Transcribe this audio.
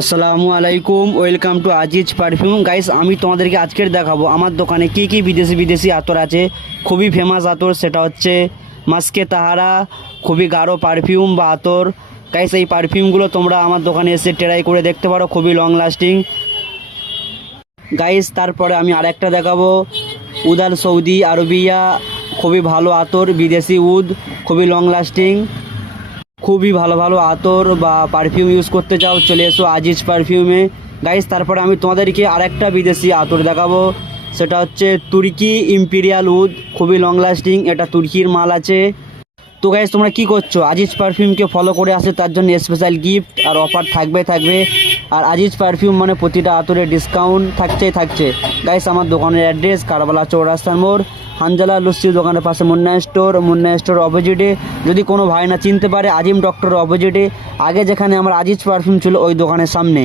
আসসালামু আলাইকুম, welcome to Aziz perfume. Guys, আমি তোমাদেরকে আজকের দেখাবো আমার দোকানে কি কি বিদেশি আতর আছে। খুবই ফেমাস আতর, সেটা হচ্ছে মাস্কে তাহারা, খুবই গাঢ় পারফিউম বা আতর। গাইস, এই পারফিউমগুলো তোমরা আমার দোকানে এসে ট্রাই করে দেখতে পারো, খুবই লং লাস্টিং। গাইস, তারপরে আমি আরেকটা দেখাবো, উদাল সৌদি আরবিয়া, খুবই ভালো আতর, বিদেশি উদ, খুবই লং লাস্টিং। খুবই ভালো ভালো আতর বা পারফিউম ইউজ করতে চাও, চলে এসো আজিজ পারফিউমে। গাইস, তারপরে আমি তোমাদেরকে আরেকটা বিদেশি আতর দেখাবো, সেটা হচ্ছে তুর্কি ইম্পিরিয়াল উড, খুবই লং লাস্টিং, এটা তুর্কির মাল আছে। তো গাইস, তোমরা কি করছো? আজিজ পারফিউমকে ফলো করে আসে, তার জন্য স্পেশাল গিফট আর অফার থাকবে। আর আজিজ পারফিউম মানে প্রতিটা আতরে ডিসকাউন্ট থাকছে। গাইস, আমার দোকানের অ্যাড্রেস কারবালা চৌরাস্তার মোড়, হানজালা লস্যি দোকানের পাশে মুন্না স্টোর অপোজিটে। যদি কোনো ভাই না চিনতে পারে, আজিম ডক্টর অপোজিটে, আগে যেখানে আমার আজিজ পারফিউম ছিল ওই দোকানের সামনে।